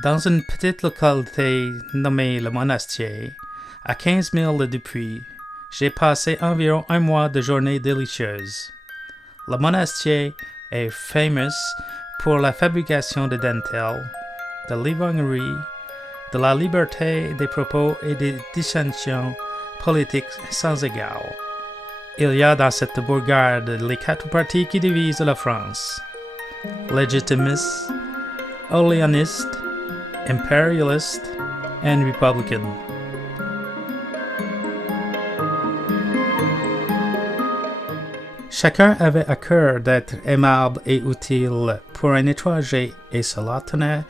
Dans une petite localité nommée Le Monastier, à 15 milles de Dupuis, j'ai passé environ un mois de journées délicieuses. Le Monastier est famous pour la fabrication de dentelles, de l'ivognerie, de la liberté des propos et des dissensions politiques sans égal. Il y a dans cette bourgade les quatre partis qui divisent la France: légitimistes, orléanistes, impérialistes et républicains. Chacun avait à cœur d'être aimable et utile pour un étranger, et cela tenait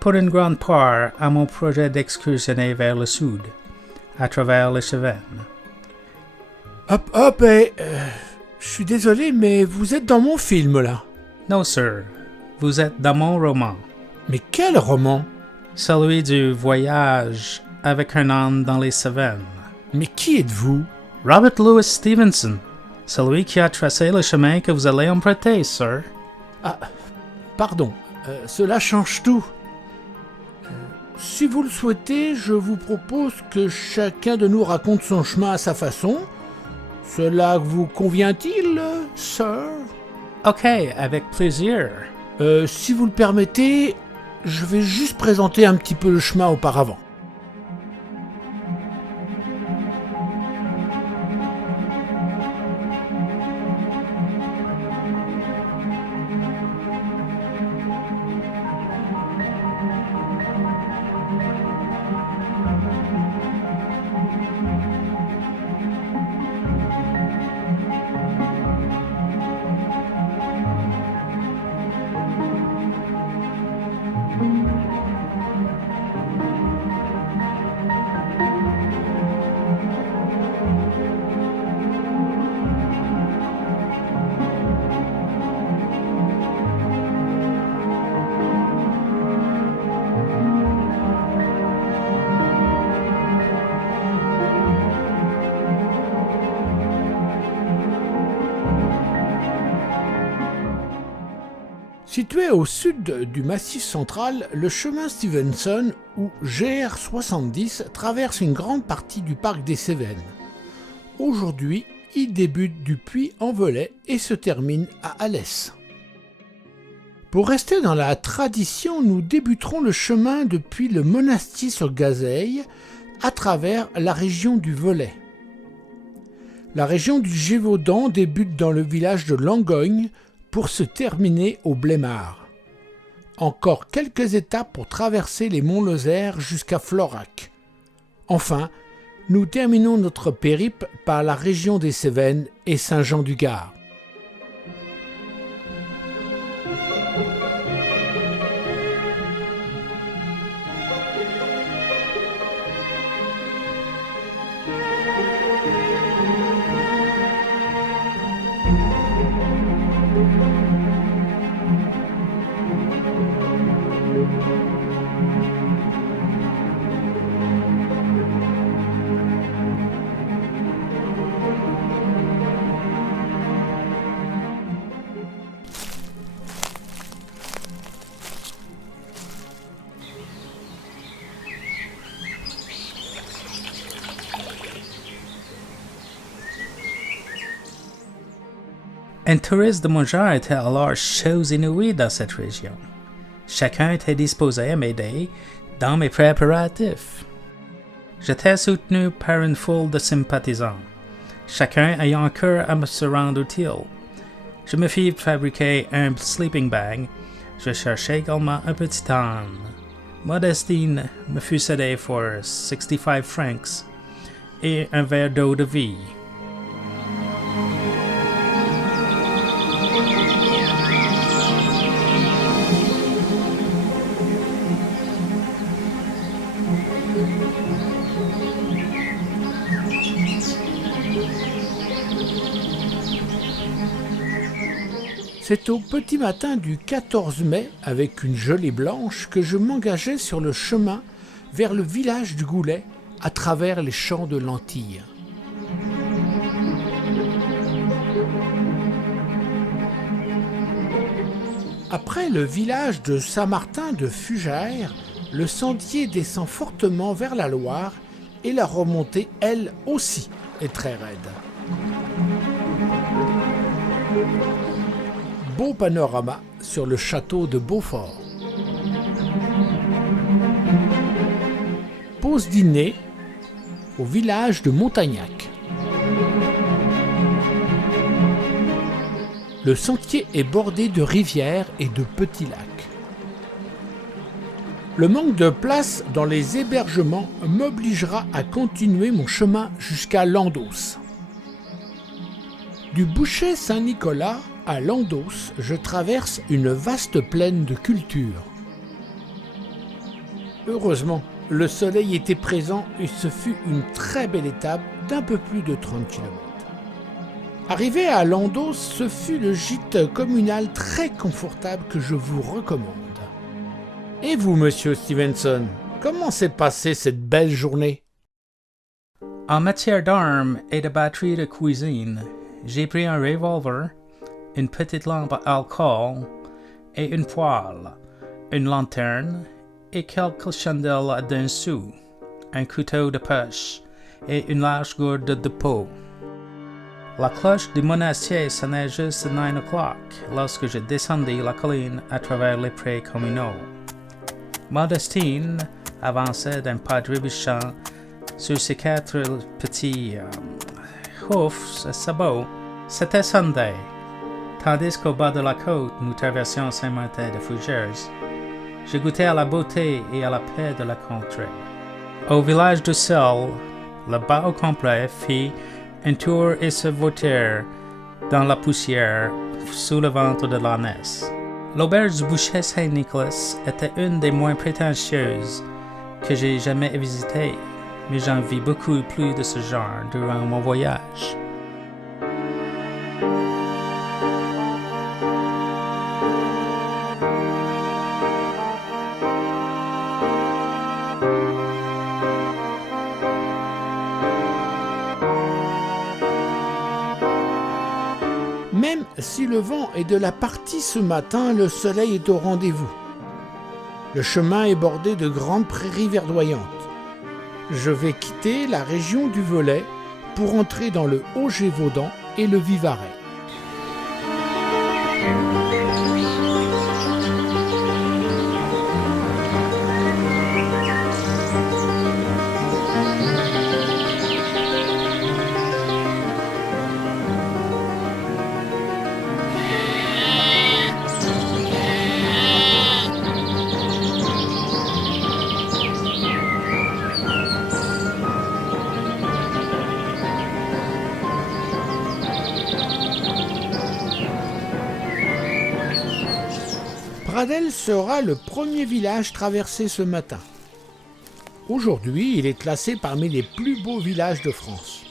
pour une grande part à mon projet d'excursionner vers le sud, à travers les Cévennes. Hop, je suis désolé, mais vous êtes dans mon film, là. Non, sir, vous êtes dans mon roman. Mais quel roman? Celui du voyage avec un âne dans les Cévennes. Mais qui êtes-vous? Robert Louis Stevenson, celui qui a tracé le chemin que vous allez emprunter, sir. Ah, pardon, cela change tout. Si vous le souhaitez, je vous propose que chacun de nous raconte son chemin à sa façon. Cela vous convient-il, sir? Ok, avec plaisir. Si vous le permettez, je vais juste présenter un petit peu le chemin auparavant. Situé au sud du Massif central, le chemin Stevenson, ou GR70, traverse une grande partie du parc des Cévennes. Aujourd'hui, il débute du Puy-en-Velay et se termine à Alès. Pour rester dans la tradition, nous débuterons le chemin depuis le Monastier-sur-Gazeille à travers la région du Velay. La région du Gévaudan débute dans le village de Langogne pour se terminer au Blémard. Encore quelques étapes pour traverser les monts Lozère jusqu'à Florac. Enfin, nous terminons notre périple par la région des Cévennes et Saint-Jean-du-Gard. Un touriste de mon genre était alors chose inouïe dans cette région. Chacun était disposé à m'aider dans mes préparatifs. J'étais soutenu par une foule de sympathisants, chacun ayant à cœur à me se rendre utile. Je me fis fabriquer un sleeping bag. Je cherchais également un petit âne. Modestine me fut cédée pour 65 francs et un verre d'eau de vie. C'est au petit matin du 14 mai, avec une gelée blanche, que je m'engageais sur le chemin vers le village du Goulet, à travers les champs de lentilles. Après le village de Saint-Martin de Fugères, le sentier descend fortement vers la Loire et la remontée, elle aussi, est très raide. Beau panorama sur le château de Beaufort. Pause dîner au village de Montagnac. Le sentier est bordé de rivières et de petits lacs. Le manque de place dans les hébergements m'obligera à continuer mon chemin jusqu'à Landos. Du Bouchet Saint-Nicolas à Landos, je traverse une vaste plaine de culture. Heureusement, le soleil était présent et ce fut une très belle étape d'un peu plus de 30 km. Arrivé à Landos, ce fut le gîte communal très confortable que je vous recommande. Et vous, monsieur Stevenson, comment s'est passée cette belle journée? En matière d'armes et de batterie de cuisine, j'ai pris un revolver, une petite lampe à alcool et une poêle, une lanterne et quelques chandelles d'un sou, un couteau de pêche et une large gourde de peau. La cloche du monastère sonnait juste à 9 o'clock lorsque je descendis la colline à travers les prés communaux. Modestine avançait d'un pas trébuchant sur ses 4 petits houfs à sabots. C'était Sunday, tandis qu'au bas de la côte, nous traversions Saint-Martin de Fugères. Je goûtais à la beauté et à la paix de la contrée. Au village du Sel, le bas au complet fit un tour et se vautirent dans la poussière sous le ventre de l'ânesse. L'auberge du Bouchet Saint-Nicolas était une des moins prétentieuses que j'ai jamais visitées, mais j'en vis beaucoup plus de ce genre durant mon voyage. Même si le vent est de la partie ce matin, le soleil est au rendez-vous. Le chemin est bordé de grandes prairies verdoyantes. Je vais quitter la région du Velay pour entrer dans le Haut-Gévaudan et le Vivarais. Pradelles sera le premier village traversé ce matin. Aujourd'hui, il est classé parmi les plus beaux villages de France.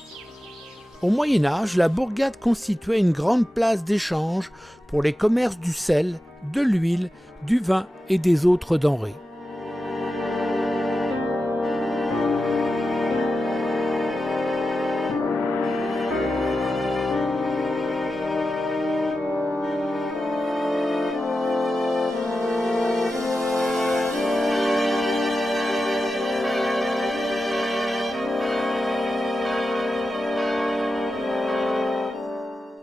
Au Moyen Âge, la bourgade constituait une grande place d'échange pour les commerces du sel, de l'huile, du vin et des autres denrées.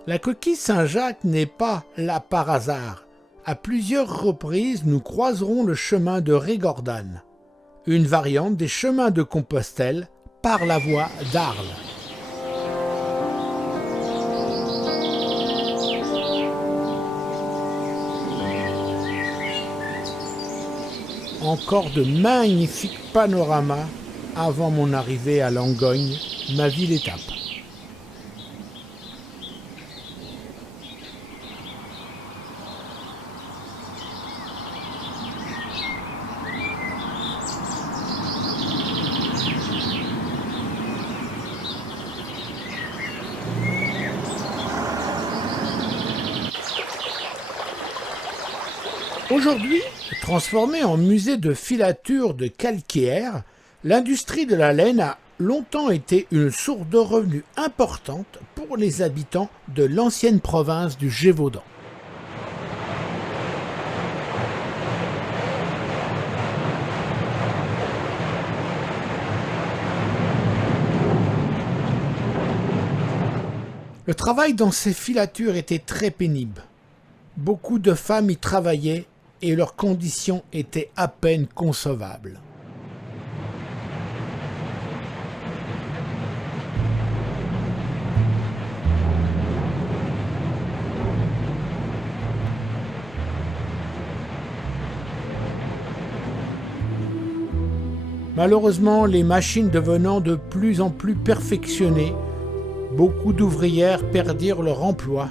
La coquille Saint-Jacques n'est pas là par hasard. À plusieurs reprises, nous croiserons le chemin de Régordane, une variante des chemins de Compostelle par la voie d'Arles. Encore de magnifiques panoramas avant mon arrivée à Langogne, ma ville-étape. Aujourd'hui, transformée en musée de filature de calcaire, l'industrie de la laine a longtemps été une source de revenus importante pour les habitants de l'ancienne province du Gévaudan. Le travail dans ces filatures était très pénible. Beaucoup de femmes y travaillaient et leurs conditions étaient à peine concevables. Malheureusement, les machines devenant de plus en plus perfectionnées, beaucoup d'ouvrières perdirent leur emploi.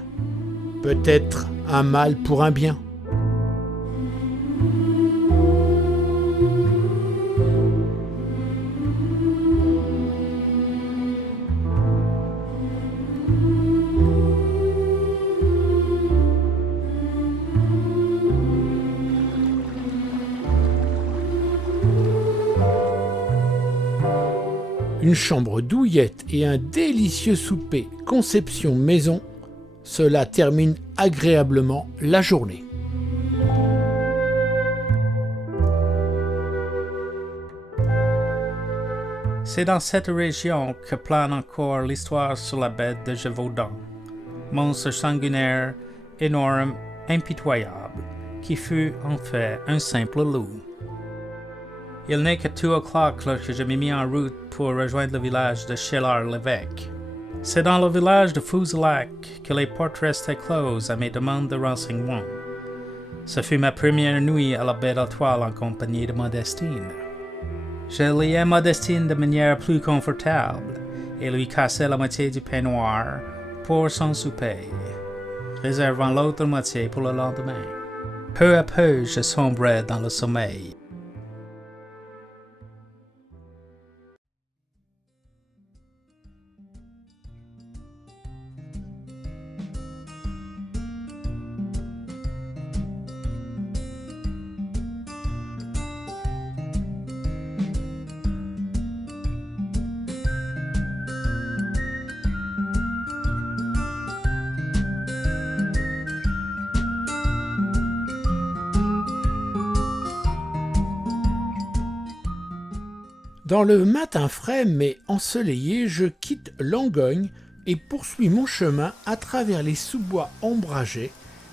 Peut-être un mal pour un bien. Une chambre douillette et un délicieux souper conception maison, cela termine agréablement la journée. C'est dans cette région que plane encore l'histoire sur la bête de Gévaudan, monstre sanguinaire, énorme, impitoyable, qui fut en fait un simple loup. Il n'est que 2 o'clock lorsque je m'ai mis en route pour rejoindre le village de Chélard-l'Évêque. C'est dans le village de Fouzelac que les portes restaient closes à mes demandes de renseignements. Ce fut ma première nuit à la baie d'Étoile en compagnie de Modestine. Je liais Modestine de manière plus confortable et lui cassai la moitié du peignoir pour son souper, réservant l'autre moitié pour le lendemain. Peu à peu, je sombrais dans le sommeil. Dans le matin frais mais ensoleillé, je quitte Langogne et poursuis mon chemin à travers les sous-bois ombragés,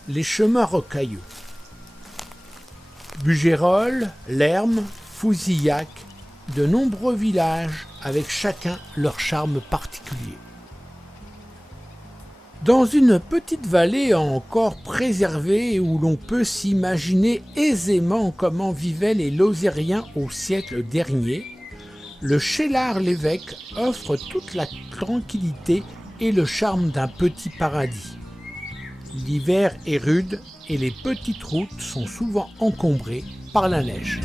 les chemins rocailleux. Bugérolles, Lermes, Fouzillac, de nombreux villages avec chacun leur charme particulier. Dans une petite vallée encore préservée où l'on peut s'imaginer aisément comment vivaient les Lozériens au siècle dernier, le Chélard-l'Évêque offre toute la tranquillité et le charme d'un petit paradis. L'hiver est rude et les petites routes sont souvent encombrées par la neige.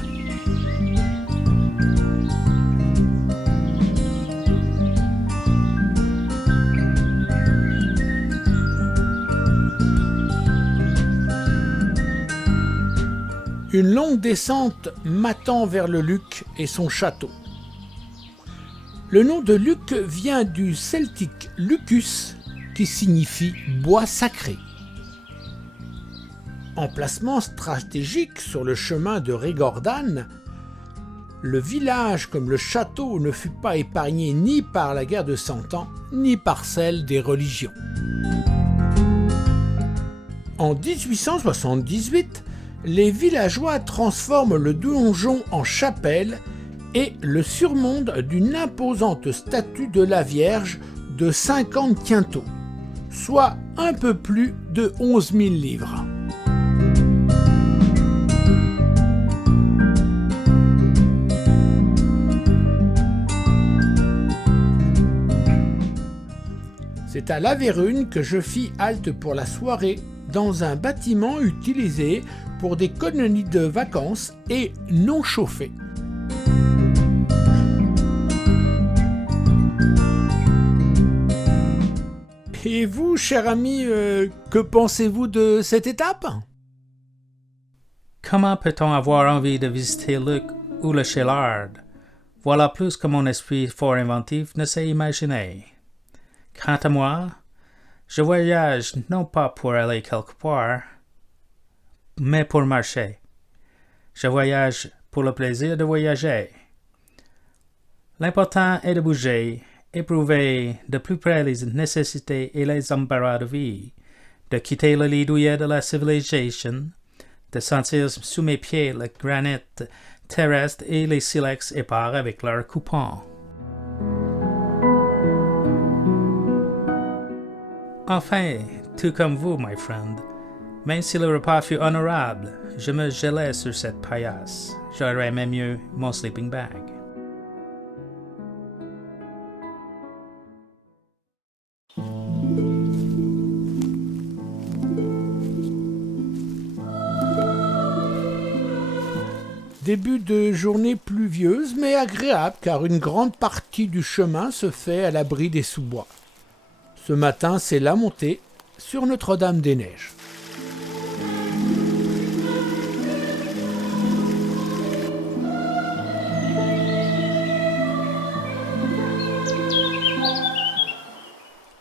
Une longue descente m'attend vers le Luc et son château. Le nom de Luc vient du celtique Lucus, qui signifie bois sacré. Emplacement stratégique sur le chemin de Régordane, le village comme le château ne fut pas épargné ni par la guerre de Cent Ans, ni par celle des religions. En 1878, les villageois transforment le donjon en chapelle et le surmontent d'une imposante statue de la Vierge de 50 quintaux, soit un peu plus de 11 000 livres. C'est à La Vérune que je fis halte pour la soirée dans un bâtiment utilisé pour des colonies de vacances et non chauffé. Et vous, cher ami, que pensez-vous de cette étape ? Comment peut-on avoir envie de visiter Luc ou le Chélard? Voilà plus que mon esprit fort inventif ne sait imaginer. Quant à moi, je voyage non pas pour aller quelque part, mais pour marcher. Je voyage pour le plaisir de voyager. L'important est de bouger éprouver de plus près les nécessités et les embarras de vie, de quitter le lit douillet de la civilisation, de sentir sous mes pieds le granit terrestre et les silex épars avec leurs coupons. Enfin, tout comme vous, my friend, même si le repas fut honorable, je me gelais sur cette paillasse. J'aurais aimé mieux mon sleeping bag. Début de journée pluvieuse mais agréable car une grande partie du chemin se fait à l'abri des sous-bois. Ce matin, c'est la montée sur Notre-Dame-des-Neiges.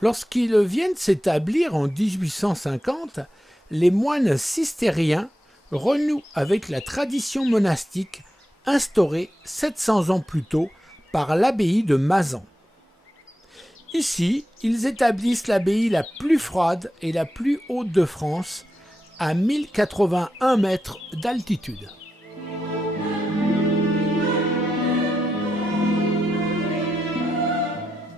Lorsqu'ils viennent s'établir en 1850, les moines cistériens renouent avec la tradition monastique instaurée 700 ans plus tôt par l'abbaye de Mazan. Ici, ils établissent l'abbaye la plus froide et la plus haute de France, à 1081 mètres d'altitude.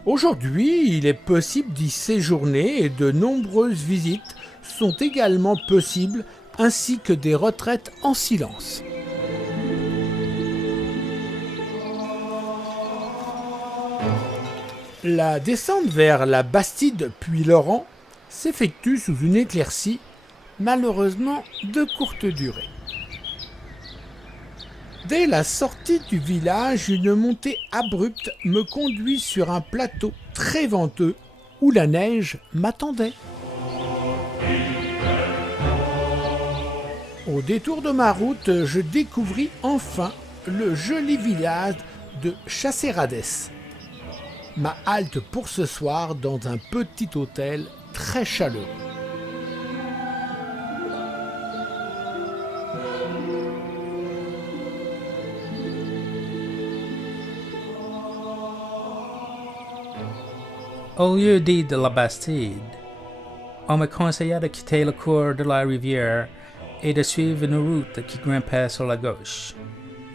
Aujourd'hui, il est possible d'y séjourner et de nombreuses visites sont également possibles, ainsi que des retraites en silence. La descente vers la Bastide puis l'Oran s'effectue sous une éclaircie, malheureusement de courte durée. Dès la sortie du village, une montée abrupte me conduit sur un plateau très venteux où la neige m'attendait. Au détour de ma route, je découvris enfin le joli village de Chasserades. Ma halte pour ce soir dans un petit hôtel très chaleureux. Au lieu dit de la Bastide, on me conseilla de quitter le cours de la rivière et de suivre une route qui grimpait sur la gauche.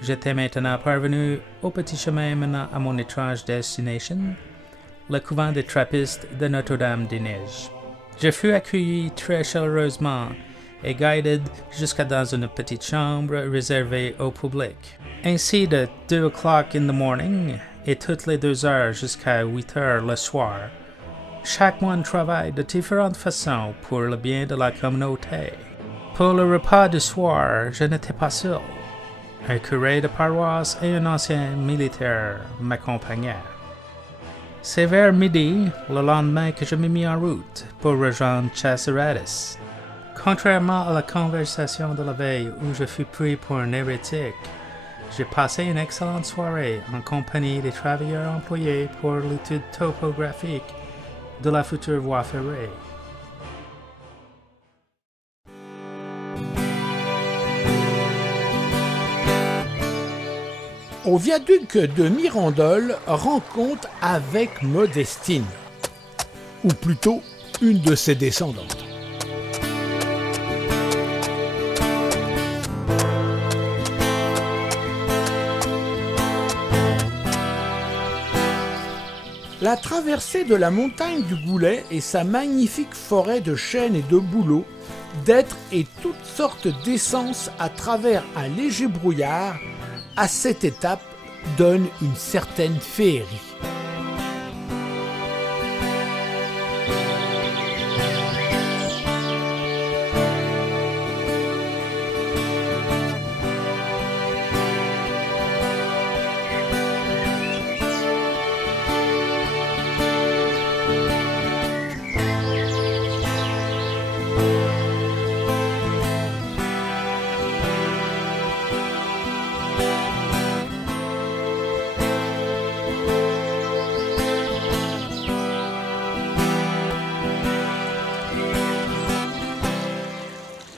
J'étais maintenant parvenu au petit chemin menant à mon étrange destination, le couvent des Trappistes de Notre-Dame-des-Neiges. Je fus accueilli très chaleureusement et guidé jusqu'à dans une petite chambre réservée au public. Ainsi de 2 o'clock in the morning et toutes les 2 heures jusqu'à 8 heures le soir, chaque moine travaille de différentes façons pour le bien de la communauté. Pour le repas du soir, je n'étais pas seul. Un curé de paroisse et un ancien militaire m'accompagnaient. C'est vers midi, le lendemain, que je me mis en route pour rejoindre Chasserades. Contrairement à la conversation de la veille où je fus pris pour un hérétique, j'ai passé une excellente soirée en compagnie des travailleurs employés pour l'étude topographique de la future voie ferrée. Au viaduc de Mirandole, rencontre avec Modestine, ou plutôt une de ses descendantes. La traversée de la montagne du Goulet et sa magnifique forêt de chênes et de bouleaux, d'êtres et toutes sortes d'essences à travers un léger brouillard, à cette étape, donne une certaine féerie.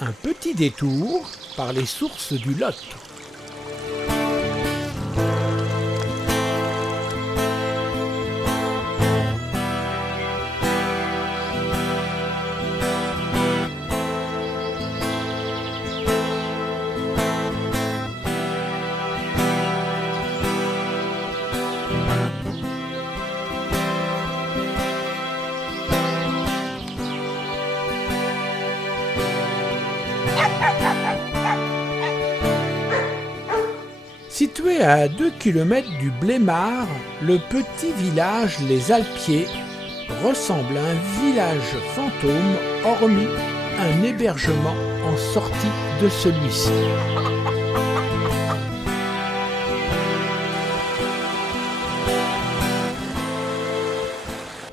Un petit détour par les sources du Lot. Situé à 2 km du Blémard, le petit village Les Alpiers ressemble à un village fantôme, hormis un hébergement en sortie de celui-ci.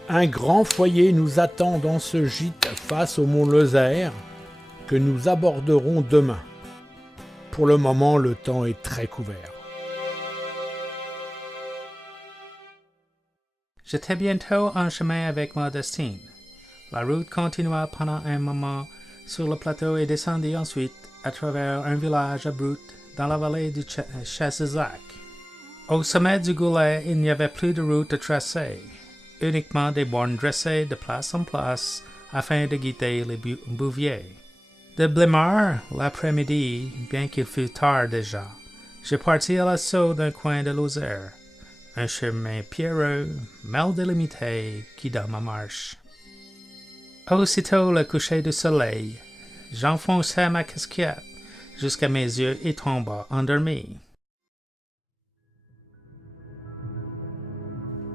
Un grand foyer nous attend dans ce gîte face au mont Lozère que nous aborderons demain. Pour le moment, le temps est très couvert. J'étais bientôt en chemin avec Modestine. La route continua pendant un moment sur le plateau et descendit ensuite à travers un village abrupt dans la vallée du Chassezac. Au sommet du goulet, il n'y avait plus de route à tracer, uniquement des bornes dressées de place en place afin de guider les bouviers. De Blémard, l'après-midi, bien qu'il fût tard déjà, je partis à l'assaut d'un coin de Lozère, un chemin pierreux, mal délimité, guidant ma marche. Aussitôt le coucher du soleil, j'enfonçai ma casquette jusqu'à mes yeux et tomba endormi.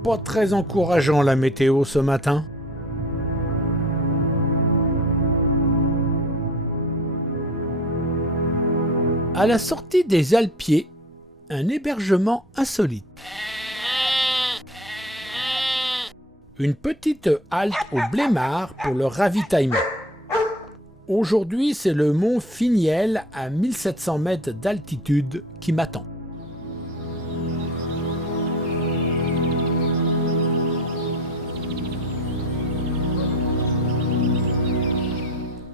Pas très encourageant la météo ce matin. À la sortie des Alpiers, un hébergement insolite. Une petite halte au Blémard pour le ravitaillement. Aujourd'hui, c'est le mont Finiel à 1700 mètres d'altitude qui m'attend.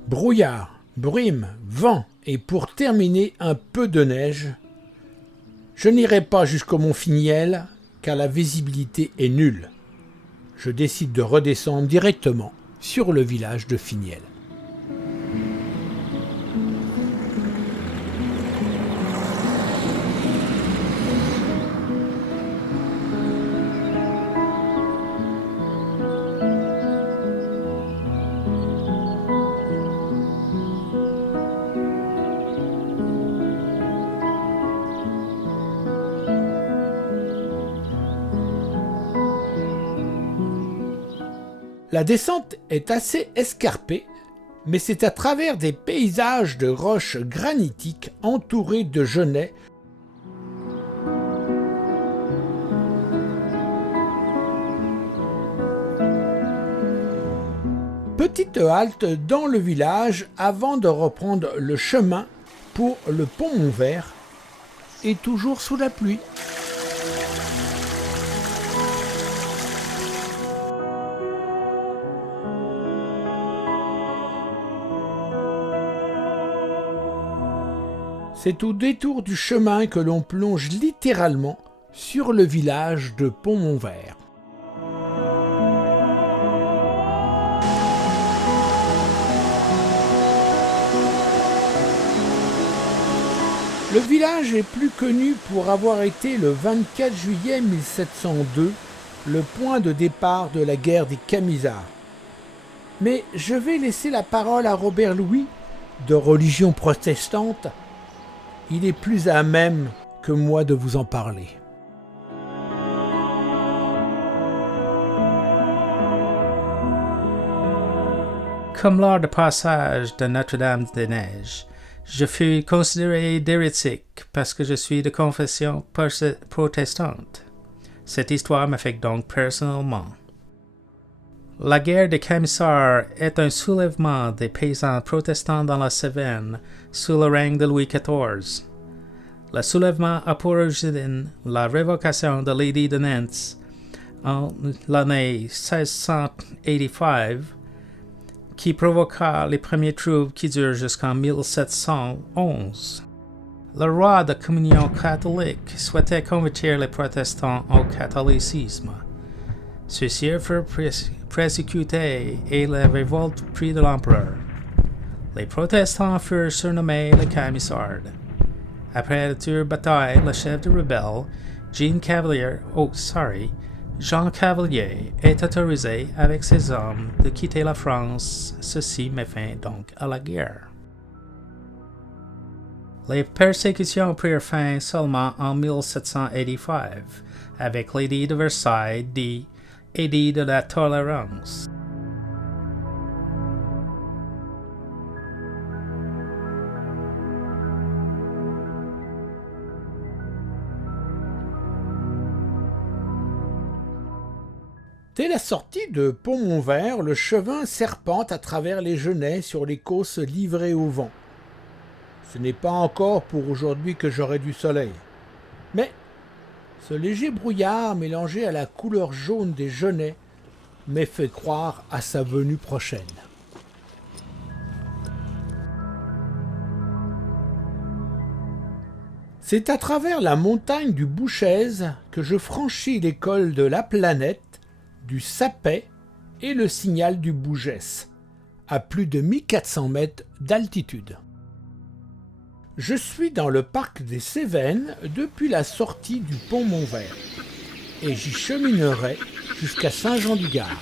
Brouillard, brume, vent et pour terminer un peu de neige. Je n'irai pas jusqu'au mont Finiel car la visibilité est nulle. Je décide de redescendre directement sur le village de Finiel. La descente est assez escarpée, mais c'est à travers des paysages de roches granitiques entourées de genêts. Petite halte dans le village avant de reprendre le chemin pour le pont Montvert, et toujours sous la pluie. C'est au détour du chemin que l'on plonge littéralement sur le village de Pont-Montvert. Le village est plus connu pour avoir été le 24 juillet 1702 le point de départ de la guerre des Camisards. Mais je vais laisser la parole à Robert Louis, de religion protestante. Il est plus à même que moi de vous en parler. Comme lors du passage de Notre-Dame-des-Neiges, je fus considéré d'hérétique parce que je suis de confession protestante. Cette histoire m'affecte donc personnellement. La guerre des Camisards est un soulèvement des paysans protestants dans la Cévennes sous le règne de Louis XIV. Le soulèvement a pour origine la révocation de l'édit de Nantes en l'année 1685 qui provoqua les premiers troubles qui durent jusqu'en 1711. Le roi de communion catholique souhaitait convertir les protestants au catholicisme. Ceux-ci furent persécutés et la révolte prit de l'empereur. Les protestants furent surnommés les Camisards. Après la dure bataille, le chef de rebelles, Jean Cavalier, est autorisé avec ses hommes de quitter la France. Ceci met fin donc à la guerre. Les persécutions prirent fin seulement en 1785 avec l'édit de Versailles dit édit de la tolérance. Dès la sortie de Pont-Montvert, le chemin serpente à travers les genêts sur les causses livrées au vent. Ce n'est pas encore pour aujourd'hui que j'aurai du soleil. Mais ce léger brouillard mélangé à la couleur jaune des genêts m'est fait croire à sa venue prochaine. C'est à travers la montagne du Bouchez que je franchis l'école de la Planète, du Sapet et le signal du Bougès, à plus de 1400 mètres d'altitude. Je suis dans le parc des Cévennes depuis la sortie du pont Montvert et j'y cheminerai jusqu'à Saint-Jean-du-Gard.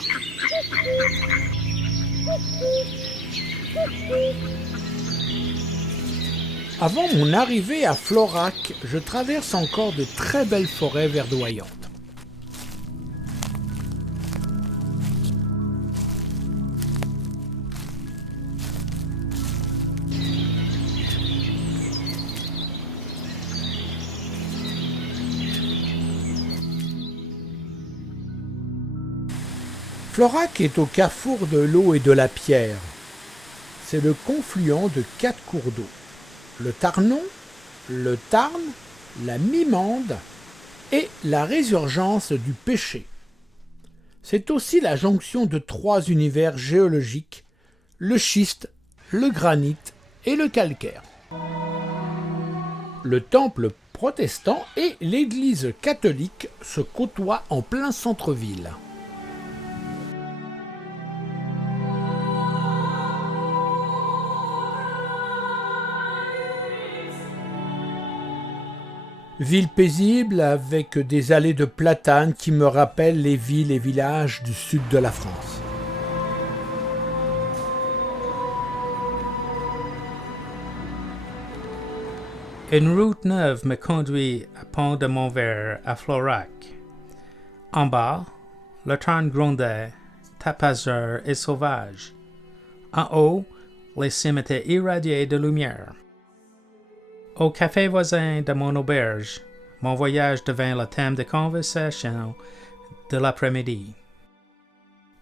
Avant mon arrivée à Florac, je traverse encore de très belles forêts verdoyantes. Florac est au carrefour de l'eau et de la pierre. C'est le confluent de 4 cours d'eau. Le Tarnon, le Tarn, la Mimande et la résurgence du Péché. C'est aussi la jonction de 3 univers géologiques, le schiste, le granit et le calcaire. Le temple protestant et l'église catholique se côtoient en plein centre-ville. Ville paisible avec des allées de platanes qui me rappellent les villes et villages du sud de la France. Une route neuve me conduit à Pont-de-Montvert à Florac. En bas, le Tarn grondait, tapageur et sauvage. En haut, les cimes étaient irradiés de lumière. Au café voisin de mon auberge, mon voyage devint le thème de conversation de l'après-midi.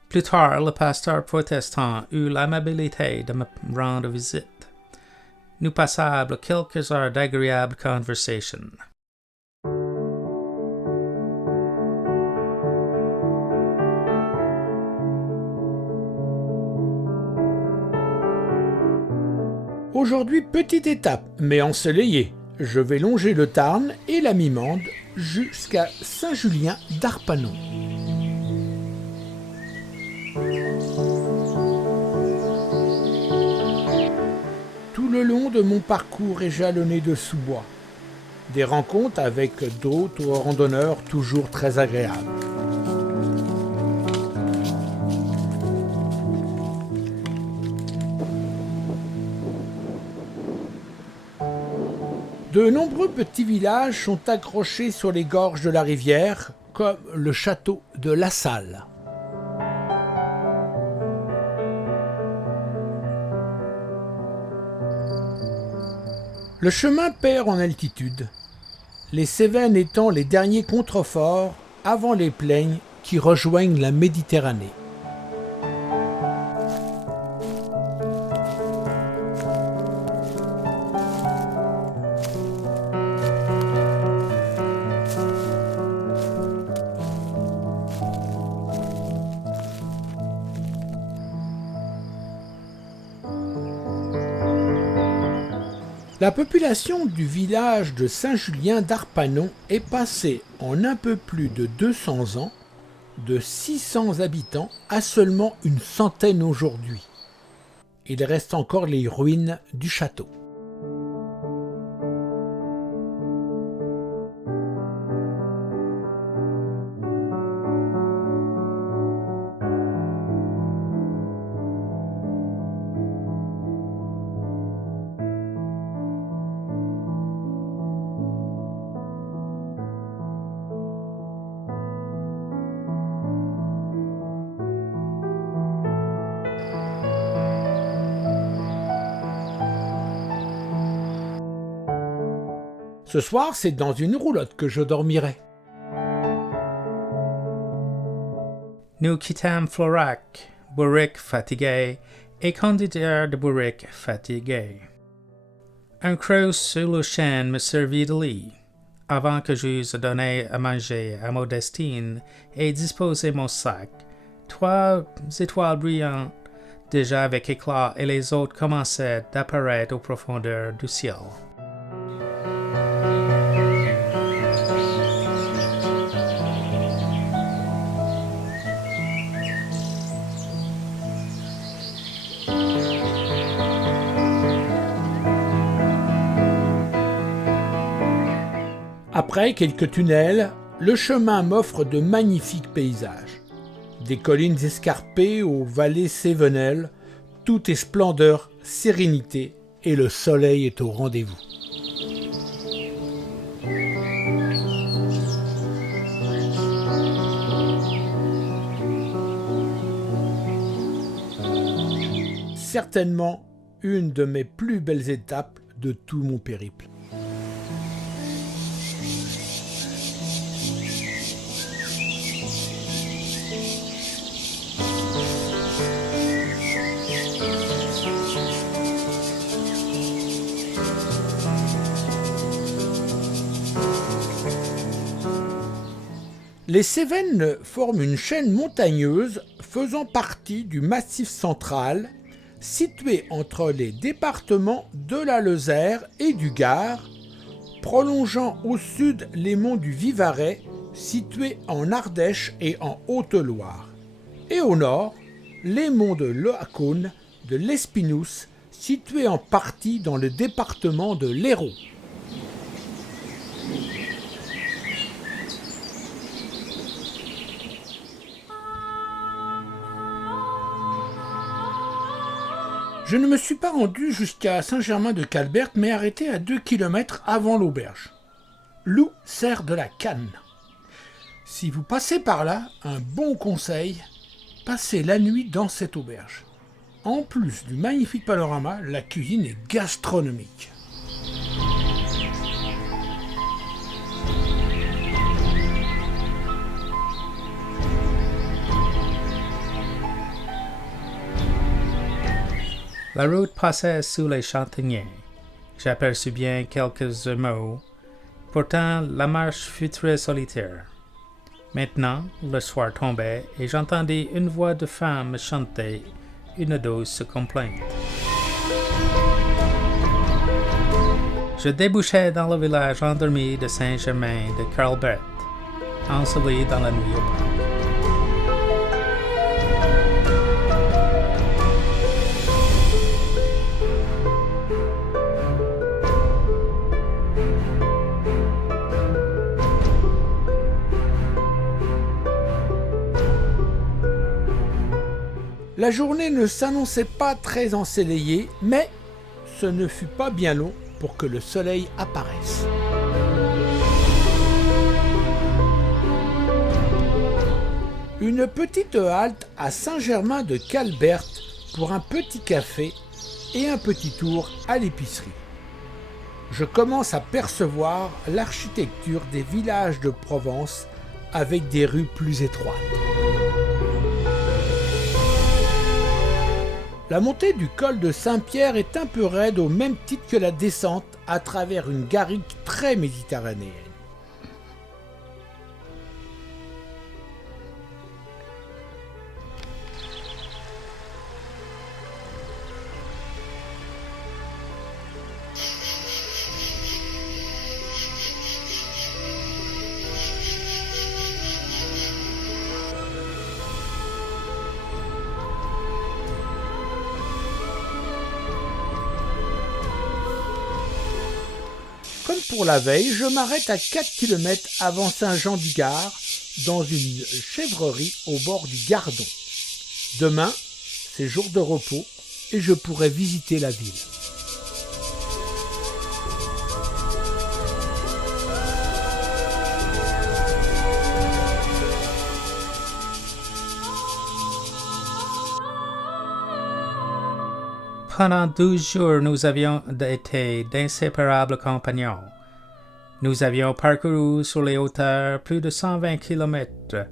Plus tard, le pasteur protestant eut l'amabilité de me rendre visite. Nous passâmes quelques heures d'agréable conversation. Aujourd'hui, petite étape, mais ensoleillée. Je vais longer le Tarn et la Mimande jusqu'à Saint-Julien d'Arpanon. Tout le long de mon parcours est jalonné de sous-bois. Des rencontres avec d'autres randonneurs toujours très agréables. De nombreux petits villages sont accrochés sur les gorges de la rivière, comme le château de La Salle. Le chemin perd en altitude, les Cévennes étant les derniers contreforts avant les plaines qui rejoignent la Méditerranée. La population du village de Saint-Julien d'Arpanon est passée en un peu plus de 200 ans de 600 habitants à seulement une centaine aujourd'hui. Il reste encore les ruines du château. Ce soir, c'est dans une roulotte que je dormirai. Nous quittâmes Florac, bourrique fatigué, et conditionneur de bourrique fatigué. Un creux sur le chêne me servit de lit, avant que j'eusse donné à manger à Modestine et disposé mon sac. 3 étoiles brillantes, déjà avec éclat, et les autres commençaient d'apparaître aux profondeurs du ciel. Après quelques tunnels, le chemin m'offre de magnifiques paysages. Des collines escarpées aux vallées cévenelles, tout est splendeur, sérénité et le soleil est au rendez-vous. Certainement une de mes plus belles étapes de tout mon périple. Les Cévennes forment une chaîne montagneuse faisant partie du Massif central, situé entre les départements de la Lozère et du Gard, prolongeant au sud les monts du Vivarais, situés en Ardèche et en Haute-Loire, et au nord, les monts de l'Oacaune, de l'Espinousse, situés en partie dans le département de l'Hérault. Je ne me suis pas rendu jusqu'à Saint-Germain-de-Calberte, mais arrêté à 2 km avant l'auberge. Loup sert de la canne. Si vous passez par là, un bon conseil, passez la nuit dans cette auberge. En plus du magnifique panorama, la cuisine est gastronomique. La route passait sous les châtaigniers. J'aperçus bien quelques émeaux. Pourtant, la marche fut très solitaire. Maintenant, le soir tombait et j'entendis une voix de femme chanter une douce complainte. Je débouchai dans le village endormi de Saint-Germain de Calberte, enseveli dans la nuit opaque. La journée ne s'annonçait pas très ensoleillée, mais ce ne fut pas bien long pour que le soleil apparaisse. Une petite halte à Saint-Germain-de-Calberte pour un petit café et un petit tour à l'épicerie. Je commence à percevoir l'architecture des villages de Provence avec des rues plus étroites. La montée du col de Saint-Pierre est un peu raide au même titre que la descente à travers une garrigue très méditerranéenne. Comme pour la veille, je m'arrête à 4 km avant Saint-Jean-du-Gard, dans une chèvrerie au bord du Gardon. Demain, c'est jour de repos et je pourrai visiter la ville. Pendant 12 jours, nous avions été d'inséparables compagnons. Nous avions parcouru sur les hauteurs plus de 120 kilomètres,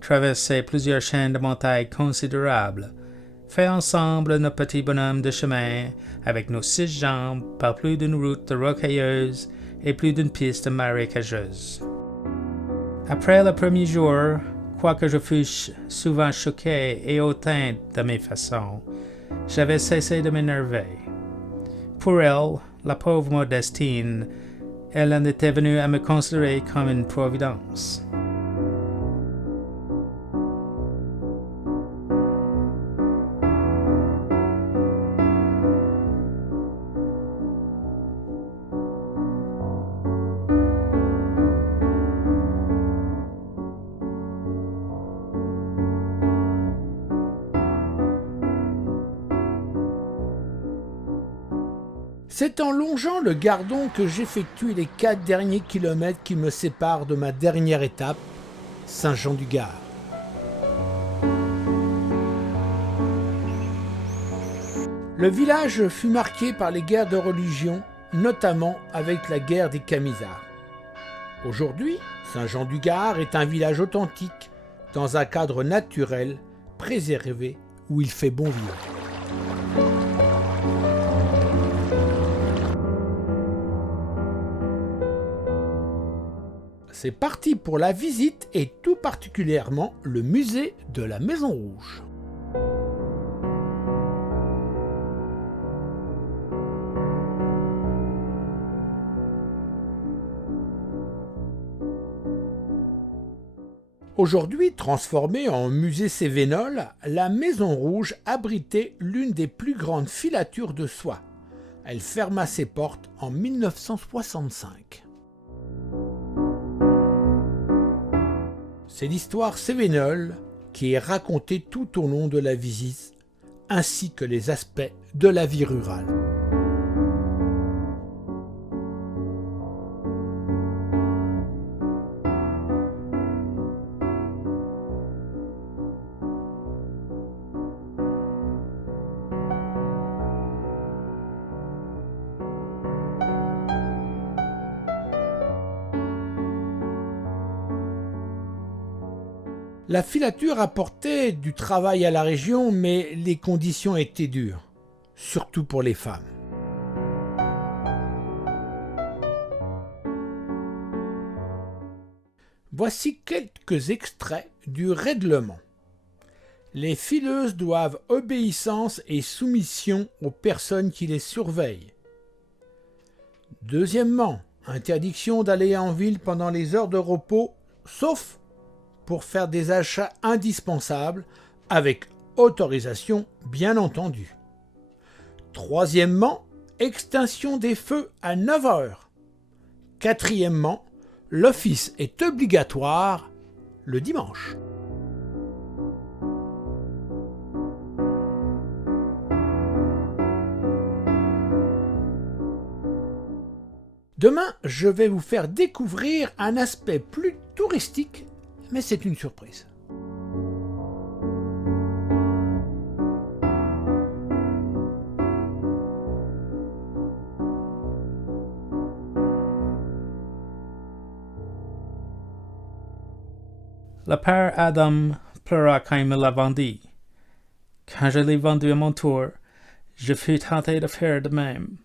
traversé plusieurs chaînes de montagnes considérables, fait ensemble nos petits bonhommes de chemin avec nos 6 jambes par plus d'une route rocailleuse et plus d'une piste marécageuse. Après le premier jour, quoique je fusse souvent choqué et hautain de mes façons, j'avais cessé de m'énerver. Pour elle, la pauvre Modestine, elle en était venue à me considérer comme une providence. C'est en longeant le Gardon que j'effectue les 4 derniers kilomètres qui me séparent de ma dernière étape, Saint-Jean-du-Gard. Le village fut marqué par les guerres de religion, notamment avec la guerre des Camisards. Aujourd'hui, Saint-Jean-du-Gard est un village authentique, dans un cadre naturel, préservé, où il fait bon vivre. C'est parti pour la visite et tout particulièrement le musée de la Maison Rouge. Aujourd'hui transformée en musée Cévenol, la Maison Rouge abritait l'une des plus grandes filatures de soie. Elle ferma ses portes en 1965. C'est l'histoire Cévenol qui est racontée tout au long de la visite, ainsi que les aspects de la vie rurale. La filature apportait du travail à la région, mais les conditions étaient dures, surtout pour les femmes. Voici quelques extraits du règlement. Les fileuses doivent obéissance et soumission aux personnes qui les surveillent. Deuxièmement, interdiction d'aller en ville pendant les heures de repos, sauf pour faire des achats indispensables, avec autorisation bien entendu. Troisièmement, extinction des feux à 9 heures. Quatrièmement, l'office est obligatoire le dimanche. Demain, je vais vous faire découvrir un aspect plus touristique, mais c'est une surprise. Le père Adam pleura quand il me l'a vendu. Quand je l'ai vendu à mon tour, je fus tenté de faire de même.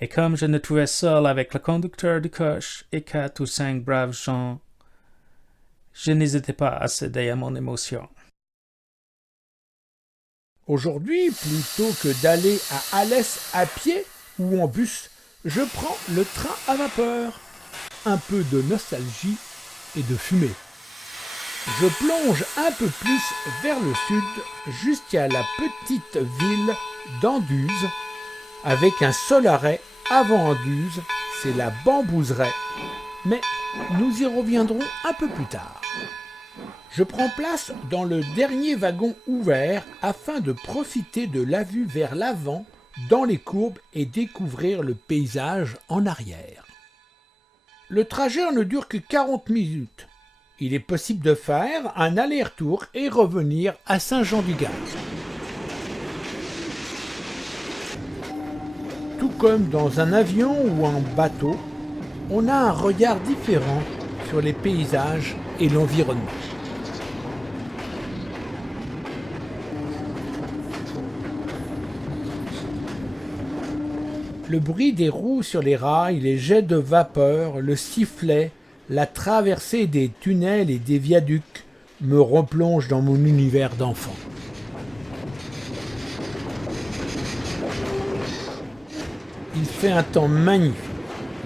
Et comme je me trouvais seul avec le conducteur du coche et 4 ou 5 braves gens, je n'hésitais pas à céder à mon émotion. Aujourd'hui, plutôt que d'aller à Alès à pied ou en bus, je prends le train à vapeur. Un peu de nostalgie et de fumée. Je plonge un peu plus vers le sud, jusqu'à la petite ville d'Anduze, avec un seul arrêt avant Anduze, c'est la Bambouseraie. Mais nous y reviendrons un peu plus tard. Je prends place dans le dernier wagon ouvert afin de profiter de la vue vers l'avant dans les courbes et découvrir le paysage en arrière. Le trajet ne dure que 40 minutes. Il est possible de faire un aller-retour et revenir à Saint-Jean-du-Gard. Tout comme dans un avion ou un bateau, on a un regard différent sur les paysages et l'environnement. Le bruit des roues sur les rails, les jets de vapeur, le sifflet, la traversée des tunnels et des viaducs me replonge dans mon univers d'enfant. Il fait un temps magnifique.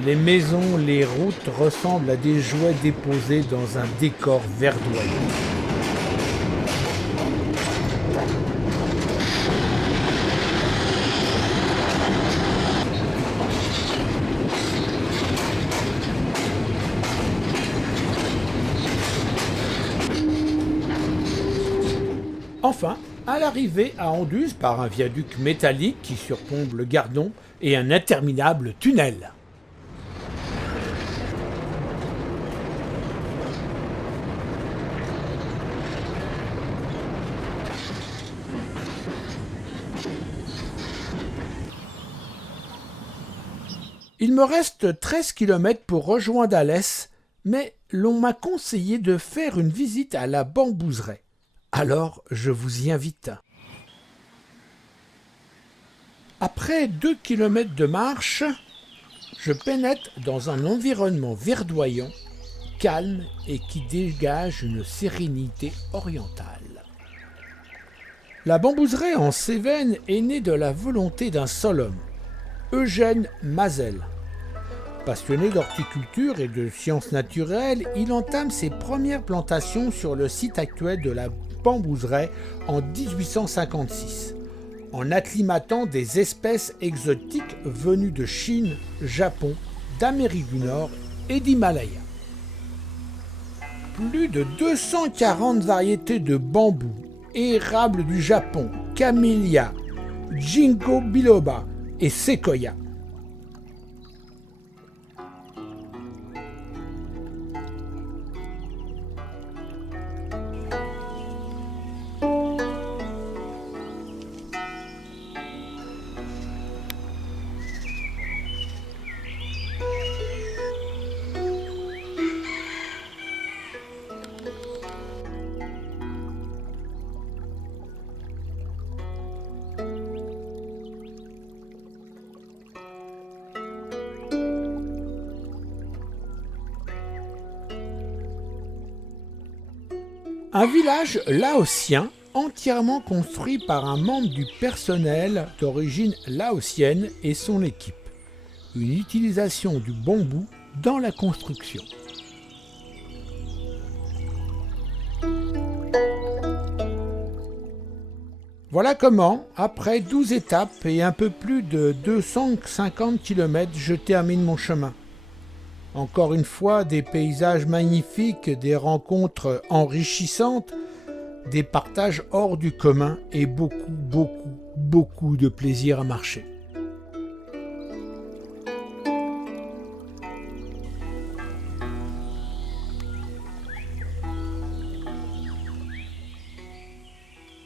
Les maisons, les routes ressemblent à des jouets déposés dans un décor verdoyant. Enfin, à l'arrivée à Anduze par un viaduc métallique qui surplombe le Gardon et un interminable tunnel. Il me reste 13 km pour rejoindre Alès, mais l'on m'a conseillé de faire une visite à la Bambouseraie. Alors, je vous y invite. Après 2 km de marche, je pénètre dans un environnement verdoyant, calme et qui dégage une sérénité orientale. La Bambouseraie en Cévennes est née de la volonté d'un seul homme, Eugène Mazel. Passionné d'horticulture et de sciences naturelles, il entame ses premières plantations sur le site actuel de la Bambouseraie en 1856, en acclimatant des espèces exotiques venues de Chine, Japon, d'Amérique du Nord et d'Himalaya. Plus de 240 variétés de bambous, érables du Japon, camélia, ginkgo biloba et séquoia. Un village laotien entièrement construit par un membre du personnel d'origine laotienne et son équipe. Une utilisation du bambou dans la construction. Voilà comment, après 12 étapes et un peu plus de 250 km, je termine mon chemin. Encore une fois, des paysages magnifiques, des rencontres enrichissantes, des partages hors du commun et beaucoup de plaisir à marcher.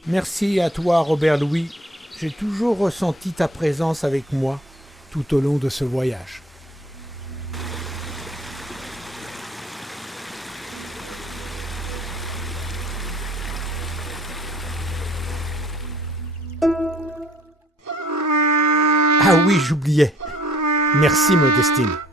Merci à toi, Robert Louis. J'ai toujours ressenti ta présence avec moi tout au long de ce voyage. Ah oui, j'oubliais. Merci Modestine.